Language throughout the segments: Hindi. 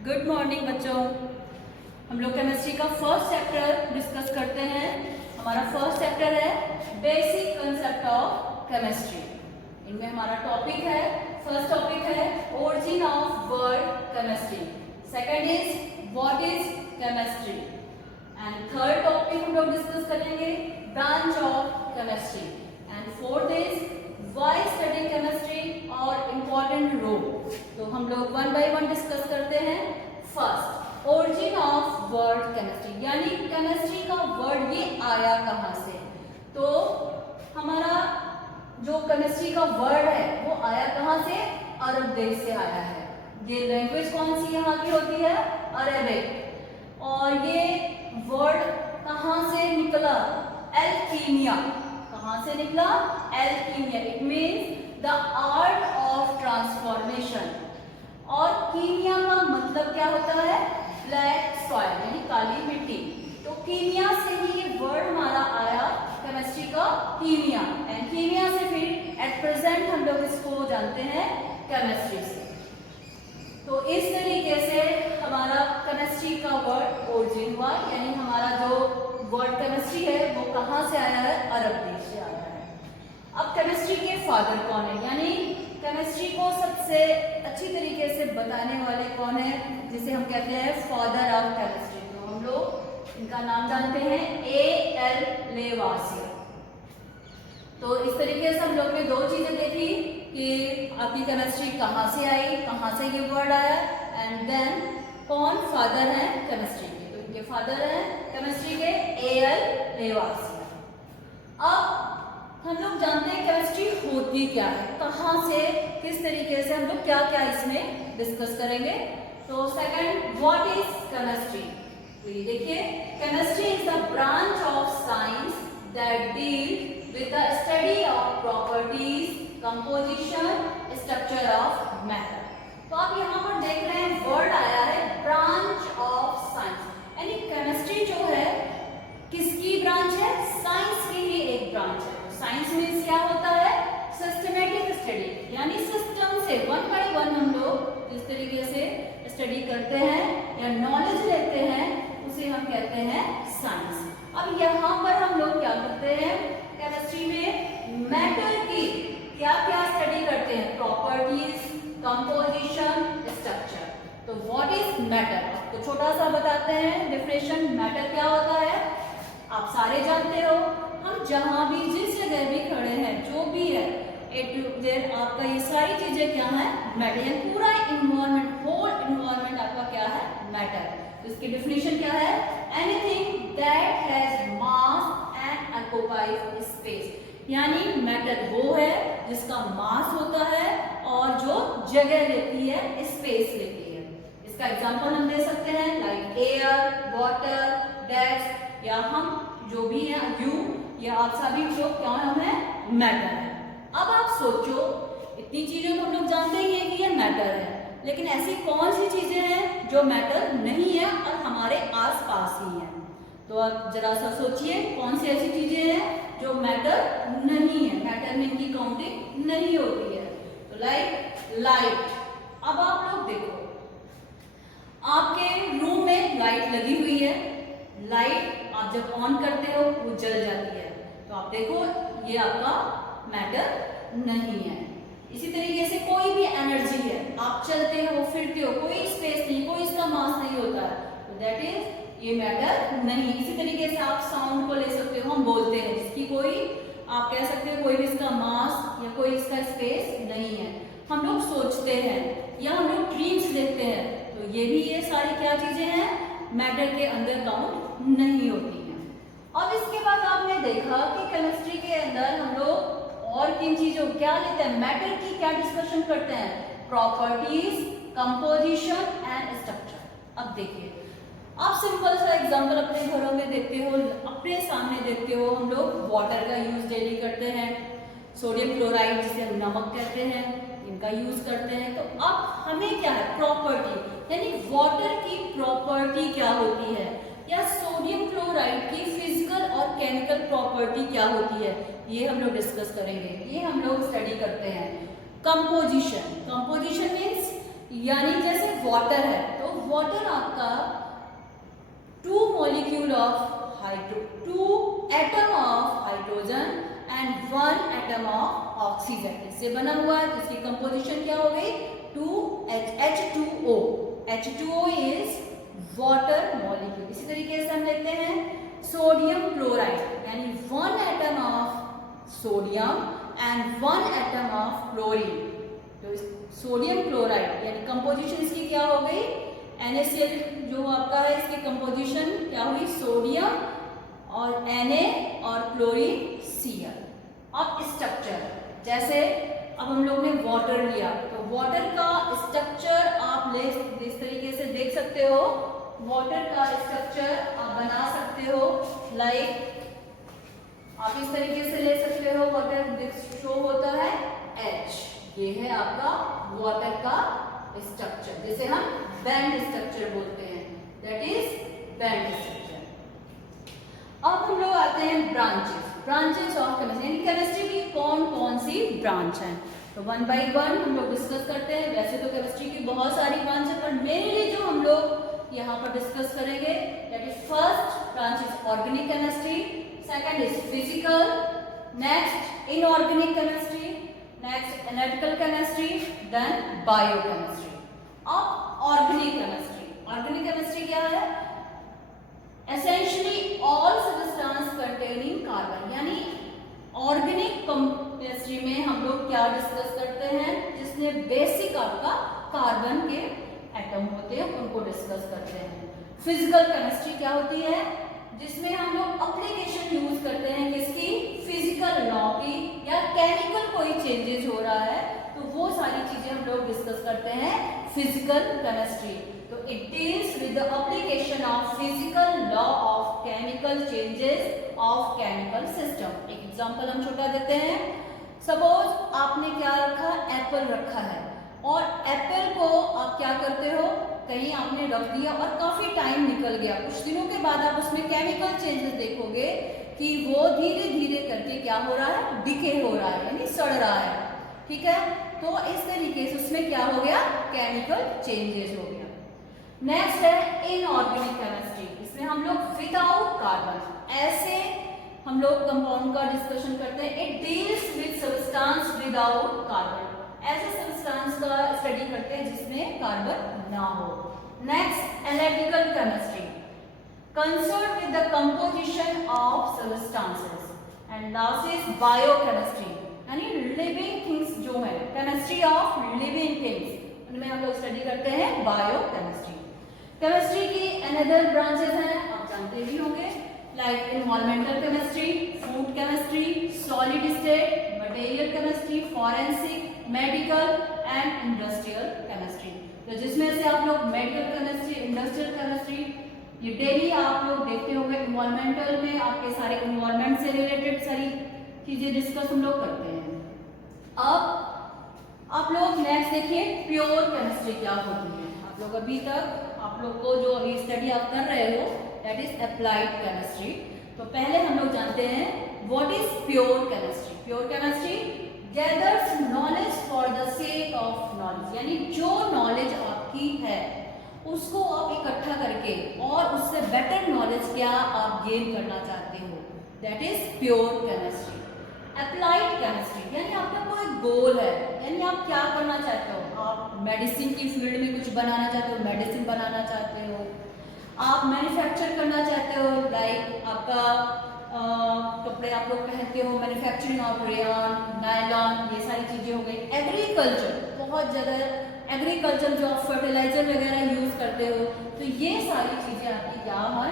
गुड मॉर्निंग बच्चों। हम लोग केमिस्ट्री का फर्स्ट चैप्टर डिस्कस करते हैं। हमारा फर्स्ट चैप्टर है बेसिक कंसेप्ट ऑफ केमिस्ट्री। इनमें हमारा टॉपिक है, फर्स्ट टॉपिक है origin of word chemistry, second is what is chemistry and third topic हम लोग डिस्कस करेंगे branch of chemistry and fourth is why study chemistry और इम्पोर्टेंट रोल। तो हम लोग वन बाय वन डिस्कस करते हैं। First, origin of word chemistry, यानी केमिस्ट्री का वर्ड ये आया कहाँ से। तो हमारा जो केमिस्ट्री का वर्ड है वो आया कहाँ से, अरब देश से आया है। ये लैंग्वेज कौन सी यहाँ की होती है, अरेबिक। और ये वर्ड कहाँ से निकला, एल्कीमिया। कहाँ से निकला, एल्कीमिया। It means the art of transformation. और कीमिया का मतलब क्या होता है, ब्लैक सॉइल यानी काली मिट्टी। तो कीमिया से ही ये वर्ड हमारा आया, केमिस्ट्री का कीमिया। एंड कीमिया से फिर एट प्रेजेंट हम लोग इसको जानते हैं केमिस्ट्री से। तो इस तरीके से हमारा केमिस्ट्री का वर्ड ओरिजिन हुआ, यानी हमारा जो वर्ड केमिस्ट्री है वो कहाँ से आया है, अरब देश से आया है। अब केमिस्ट्री के फादर कौन है, यानी केमिस्ट्री को सबसे अच्छी तरीके से बताने वाले कौन है, जिसे हम कहते हैं फादर ऑफ केमिस्ट्री। तो हम लोग इनका नाम जानते हैं A.L. लेवासियर। तो इस तरीके से हम लोग ने दो चीजें देखी कि आपकी केमिस्ट्री कहाँ से आई, कहाँ से ये वर्ड आया, एंड देन कौन फादर है केमिस्ट्री के। तो इनके फादर हैं केमिस्ट्री के A.L. लेवासियर। अब हम लोग जानते हैं केमिस्ट्री होती क्या है, कहाँ से, किस तरीके से हम लोग क्या क्या इसमें डिस्कस करेंगे। तो सेकंड, व्हाट इज केमिस्ट्री। तो ये देखिए, chemistry is the branch of science that deal with the study of properties, composition, structure of matter. तो आप यहाँ पर देख रहे हैं वर्ड आया है ब्रांच ऑफ साइंस, यानी केमिस्ट्री जो है किसकी ब्रांच है, साइंस की ही एक ब्रांच है। साइंस मीन्स क्या होता है, सिस्टमैटिक स्टडी, यानी सिस्टम से वन बाय वन हम लोग इस तरीके से स्टडी करते हैं या नॉलेज लेते हैं, उसे हम कहते हैं साइंस। अब यहाँ पर हम लोग क्या करते हैं, केमिस्ट्री में मैटर की क्या क्या स्टडी करते हैं, प्रॉपर्टीज, कंपोजिशन, स्ट्रक्चर। तो व्हाट इज मैटर, तो छोटा सा बताते हैं डेफिनेशन। मैटर क्या होता है आप सारे जानते हो। हम जहां भी जिस जगह भी खड़े हैं, जो भी है ए टू जेड आपका ये सारी चीजें क्या है, मैटर। पूरा इन्वायरमेंट, होल इन्वायरमेंट आपका क्या है, मैटर। तो इसकी डेफिनेशन क्या है, anything that has mass and occupies space, यानी मैटर वो है जिसका मास होता है और जो जगह लेती है, स्पेस लेती है। इसका एग्जांपल हम दे सकते हैं लाइक एयर, वाटर, डेस्क, या हम जो भी है यू, या आप सभी लोग क्या है, मैटर है। अब आप सोचो, इतनी चीजें तो हम लोग जानते ही हैं कि ये मैटर है, लेकिन ऐसी कौन सी चीजें हैं जो मैटर नहीं है और हमारे आसपास ही है। तो आप जरा सा सोचिए कौन सी ऐसी चीजें हैं जो मैटर नहीं है, मैटर में इनकी काउंटिंग नहीं होती है। तो लाइक लाइट। अब आप लोग देखो, आपके रूम में लाइट लगी हुई है, लाइट आप जब ऑन करते हो वो जल जाती है, तो आप देखो ये आपका मैटर नहीं है। इसी तरीके से कोई भी एनर्जी है, आप चलते हो, फिरते हो, कोई स्पेस नहीं, कोई इसका मास नहीं होता है, तो दैट इज ये मैटर नहीं। इसी तरीके से आप साउंड को ले सकते हो, हम बोलते हैं जिसकी कोई, आप कह सकते हो कोई भी इसका मास या कोई इसका स्पेस नहीं है। हम लोग सोचते हैं या हम लोग ड्रीम्स देखते हैं, तो ये भी, ये सारी क्या चीजें हैं, मैटर के अंदर काउंट नहीं होती है। अब इसके बाद आपने देखा कि केमिस्ट्री के अंदर हम लोग और किन चीजों क्या लेते हैं, मैटर की क्या डिस्कशन करते हैं, प्रॉपर्टीज, कंपोजिशन एंड स्ट्रक्चर। अब देखिए, आप सिंपल सा एग्जांपल अपने घरों में देखते हो, अपने सामने देखते हो, हम लोग वाटर का यूज डेली करते हैं, सोडियम क्लोराइड जिसे हम नमक कहते हैं, इनका यूज करते हैं। तो अब हमें क्या है, प्रॉपर्टी, यानी वाटर की प्रॉपर्टी क्या होती है, या सोडियम क्लोराइड की फिजिकल और केमिकल प्रॉपर्टी क्या होती है, ये हम लोग डिस्कस करेंगे, ये हम लोग स्टडी करते हैं। कंपोजिशन, कंपोजिशन मीन्स यानी जैसे वाटर है तो वाटर आपका 2 molecule of two atom of hydrogen and 1 atom of oxygen इससे बना हुआ है। तो इसकी कंपोजिशन क्या हो गई? 2H2O। H2O is water molecule. इसी तरीके से हम लेते हैं सोडियम क्लोराइड यानी 1 atom of sodium and 1 atom of chlorine. तो सोडियम क्लोराइड यानी कंपोजिशन इसकी क्या हो गई? NaCl जो आपका है इसकी कंपोजिशन क्या हुई? सोडियम और Na और क्लोरीन Cl। अब स्ट्रक्चर जैसे अब हम लोग ने वाटर लिया तो वाटर का स्ट्रक्चर आप ले इस तरीके से देख सकते हो। वाटर का स्ट्रक्चर आप बना सकते हो लाइक आप इस तरीके से ले सकते हो। वाटर शो होता है H, ये है आपका वाटर का स्ट्रक्चर जिसे हम बैंड स्ट्रक्चर बोलते हैं, दैट इज बैंड स्ट्रक्चर। अब हम लोग आते हैं ब्रांचेस ऑफ केमिस्ट्री यानी केमिस्ट्री की कौन कौन सी ब्रांच हैं। तो 1 by 1 हम लोग डिस्कस करते हैं। वैसे तो केमिस्ट्री की बहुत सारी ब्रांच है पर मेनली जो हम लोग यहाँ पर डिस्कस करेंगे that is first branch is organic chemistry, second is physical, next inorganic chemistry, next analytical chemistry, then biochemistry. अब ऑर्गेनिक केमिस्ट्री क्या है? Essentially all substance containing carbon यानी ऑर्गेनिक केमिस्ट्री में हम लोग क्या डिस्कस करते हैं जिसमें बेसिक आपका कार्बन के एटम होते हैं उनको डिस्कस करते हैं। फिजिकल केमिस्ट्री क्या होती है? जिसमें हम लोग एप्लीकेशन यूज करते हैं किसकी? फिजिकल लॉ की या केमिकल कोई चेंजेस हो रहा है तो वो सारी चीजें हम लोग डिस्कस करते हैं फिजिकल केमिस्ट्री। तो it deals with the application of physical law of chemical changes of chemical system. एक एग्जांपल हम छोटा देते हैं। सपोज आपने क्या रखा? एप्पल रखा है और एप्पल को आप क्या करते हो? कहीं आपने रख दिया और काफी टाइम निकल गया, कुछ दिनों के बाद आप उसमें केमिकल चेंजेस देखोगे कि वो धीरे धीरे करके क्या हो रहा है? डिके हो रहा है यानी सड़ रहा है। ठीक है, तो इस तरीके से उसमें क्या हो गया? केमिकल चेंजेस हो गया। नेक्स्ट है इनऑर्गेनिक केमिस्ट्री। इसमें हम लोग विदाउट कार्बन ऐसे हम लोग कंपाउंड का डिस्कशन करते हैं। It deals with substance without carbon, ऐसे सब्सटेंस का स्टडी करते हैं जिसमें कार्बन ना हो। Next analytical chemistry concern with the composition of substances and last is biochemistry यानी लिविंग थिंग्स जो है, केमिस्ट्री ऑफ लिविंग थिंग्स उनमें हम लोग स्टडी करते हैं बायोकेमिस्ट्री। केमिस्ट्री की अनदर ब्रांचेस हैं आप जानते भी होंगे like environmental chemistry, food chemistry, solid state, material chemistry, forensic, medical and industrial chemistry. तो जिसमें से आप लोग मेडिकल केमिस्ट्री, इंडस्ट्रियल केमिस्ट्री ये डेली आप लोग देखते होंगे। एनवायरमेंटल में आपके सारे एनवायरमेंट से रिलेटेड सारी चीजें डिस्कस हम लोग करते हैं। अब आप लोग नेक्स्ट देखिए प्योर केमिस्ट्री क्या होती है। आप लोग अभी तक आप लोग को जो अभी स्टडी आप कर रहे हो दैट इज अप्लाइड केमिस्ट्री। तो पहले हम लोग जानते हैं what is pure chemistry. Pure chemistry gathers knowledge for the sake of knowledge यानी जो नॉलेज आपकी है उसको आप इकट्ठा करके और उससे बेटर नॉलेज क्या आप गेन करना चाहते हो, that is pure chemistry. Applied chemistry यानी आपका कोई गोल है यानी आप क्या करना चाहते हो? आप मेडिसिन की फील्ड में कुछ बनाना चाहते हो, मेडिसिन बनाना चाहते हो, आप मैन्युफैक्चर करना चाहते हो लाइक आपका कपड़े आप लोग पहनते हो, मैन्युफैक्चरिंग ऑफ रेयन, नायलॉन, ये सारी चीजें हो गई। एग्रीकल्चर बहुत ज़्यादा एग्रीकल्चर जो आप फर्टिलाइजर वगैरह यूज करते हो तो ये सारी चीजें आपकी क्या है?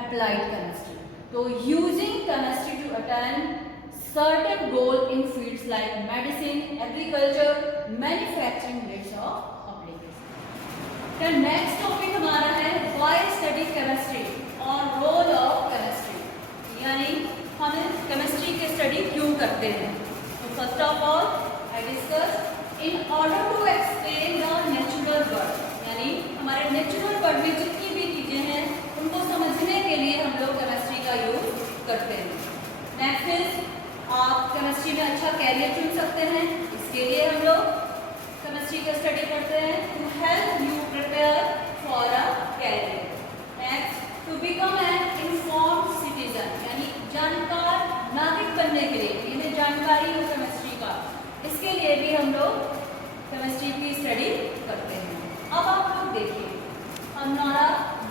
Applied chemistry. तो using chemistry to attain certain goal in fields like medicine, agriculture, manufacturing rates of application। The next topic हमारा है why study chemistry और role of chemistry यानी हम केमिस्ट्री की स्टडी क्यों करते हैं। तो first of all I discuss in order to explain the natural world यानी हमारे नेचुरल वर्ल्ड में जितनी भी चीजें हैं उनको समझने के लिए हम लोग केमिस्ट्री का यूज करते हैं। नेक्स्ट इज आप केमिस्ट्री में अच्छा कैरियर चुन सकते हैं, इसके लिए हम लोग केमिस्ट्री केमिस्ट्री का स्टडी करते हैं to help you prepare for a career. Next, to become an informed citizen, यानी जानकार नागरिक बनने के लिए, इन्हें जानकारी हो केमिस्ट्री का, इसके लिए भी हम लोग केमिस्ट्री की स्टडी करते हैं। अब आप लोग देखिए हमारा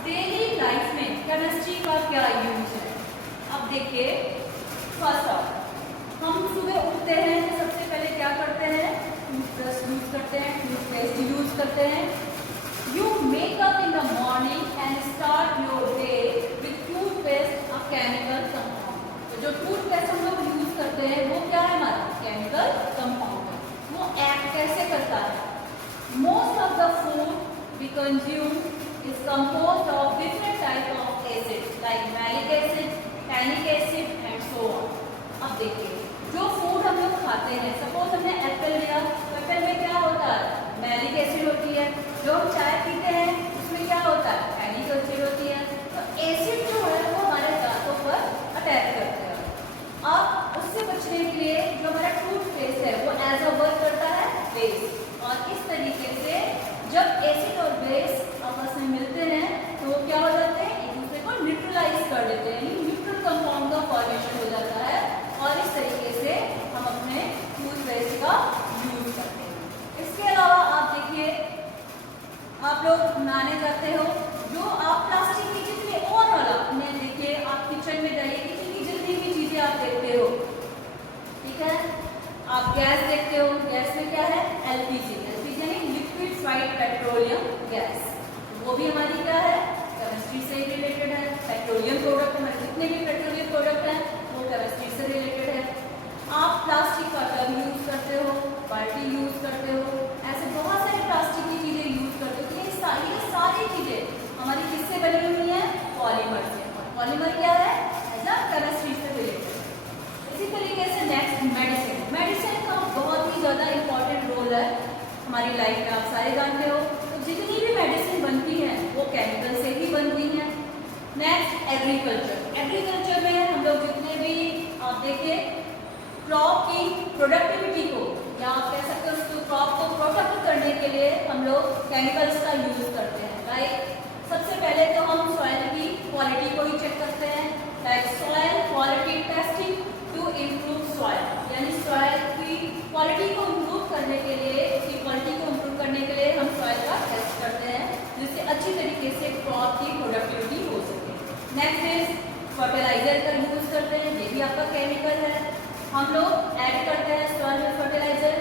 डेली लाइफ में केमिस्ट्री का क्या यूज है। अब देखिए, फर्स्ट ऑफ हम सुबह उठते हैं तो सबसे पहले क्या करते हैं, टूथब्रश यूज करते हैं, टूथपेस्ट यूज करते हैं। You make up in the morning and start your day with toothpaste a chemical compound. तो जो टूथपेस्ट हम लोग यूज करते हैं वो क्या है, हमारा केमिकल कंपाउंड है। वो एक्ट कैसे करता है, most of the food we consume is composed of different type of acids like malic acid, tannic acid and so on। अब देखिए जो फूड हम लोग खाते हैं, सपोज हमने एप्पल लिया तो एप्पल में क्या होता है, मैलिक एसिड होती है। जो हम चाय पीते हैं उसमें क्या होता है, टैनिक एसिड होती है। तो एसिड जो है वो हमारे दांतों पर अटैक करते हैं। अब उससे बचने के लिए जो हमारा टूथपेस्ट है वो एज अ वर्क करता है बेस, और इस तरीके से जब एसिड और बेस आपस में मिलते हैं तो वो क्या हो जाते हैं, एक दूसरे को न्यूट्रलाइज कर देते हैं, यानी न्यूट्रल कंपाउंड का फॉर्मेशन हो जाता है, और इस तरीके से हम अपने टूथपेस्ट का यूज करते हैं। इसके अलावा आप देखिए, आप लोग नहाने जाते हो, जो आप प्लास्टिक की जितनी ओवरऑल आपने देखिए, आप किचन में जाइए, किचन की जितनी भी चीजें आप देखते हो, ठीक है, आप गैस देखते हो, गैस में क्या है, एलपीजी, एलपीजी यानी लिक्विफाइड पेट्रोलियम गैस, वो भी हमारी क्या है, केमिस्ट्री से रिलेटेड है। पेट्रोलियम प्रोडक्ट, हमारे जितने भी पेट्रोलियम प्रोडक्ट हैं वो केमिस्ट्री से रिलेटेड है। आप प्लास्टिक का टब यूज करते हो, बाल्टी यूज करते हो, ऐसे बहुत सारे प्लास्टिक की चीजें यूज करते हो। ये सारी चीजें हमारी किससे बनी हुई है, पॉलीमर से। पॉलीमर क्या है, एज अ केमिस्ट्री से रिलेटेड। इसी तरीके से नेक्स्ट मेडिसिन, मेडिसिन का बहुत ही ज्यादा इंपॉर्टेंट रोल है हमारी लाइफ में, आप सारे जानते हो। तो जितनी भी मेडिसिन बनती है वो केमिकल से ही बनती है। नेक्स्ट एग्रीकल्चर, एग्रीकल्चर में हम लोग जितने भी आप देखिए क्रॉप की प्रोडक्टिविटी को, या आप कह सकते हो उसको क्रॉप को प्रोटेक्ट करने के लिए हम लोग केमिकल्स का यूज करते हैं। लाइक सबसे पहले तो हम सॉइल की क्वालिटी को ही चेक करते हैं, like soil quality testing to improve soil, यानी सॉइल की क्वालिटी को इम्प्रूव करने के लिए, उसकी क्वालिटी को इम्प्रूव करने के लिए हम सॉइल का टेस्ट करते हैं, जिससे अच्छी तरीके से क्रॉप की प्रोडक्टिविटी हो सके। नेक्स्ट इज फर्टिलाइजर का यूज करते हैं, ये भी आपका केमिकल है, हम लोग ऐड करते हैं सॉइल में fertiliser.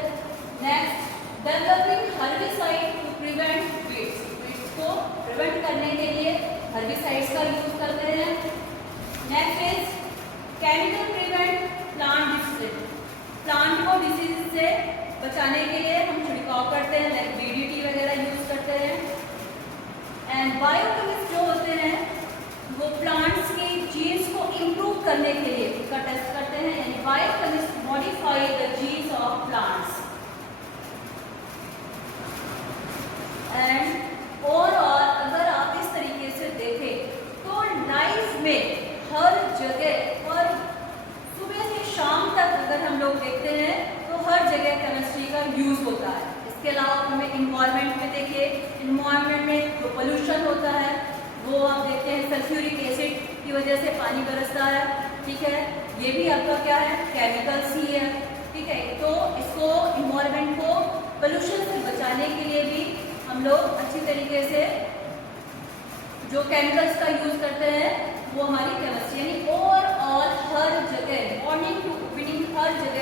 Next developing herbicide to prevent weeds, weeds को प्रिवेंट करने के लिए हर्बिसाइड्स का यूज करते हैं। Next is chemical prevent plant disease, plant को डिसीज से बचाने के लिए हम छिड़काव करते हैं, लाइक डीडीटी वगैरह यूज करते हैं। एंड बायोकेमिस्ट जो होते हैं वो प्लांट्स के जीन्स को इम्प्रूव करने के लिए उसका टेस्ट करते हैं, यानी biochemist modify the jeans of plants. And overall अगर आप इस तरीके से देखें तो लाइफ में हर जगह और सुबह से शाम तक अगर हम लोग देखते हैं तो हर जगह केमिस्ट्री का यूज होता है। इसके अलावा हमें इन्वायरमेंट में देखिए, इन्वायरमेंट में जो पोल्यूशन होता है वो आप देखते हैं सल्फ्यूरिक एसिड की वजह से पानी बरसता है, ठीक है, ये भी आपका क्या है, केमिकल्स ही है, ठीक है। तो इसको इन्वायरमेंट को पोल्यूशन से बचाने के लिए भी हम लोग अच्छी तरीके से जो केमिकल्स का यूज करते हैं वो हमारी केमिस्ट्री, यानी ओवरऑल हर जगह मॉर्निंग टू इवनिंग हर जगह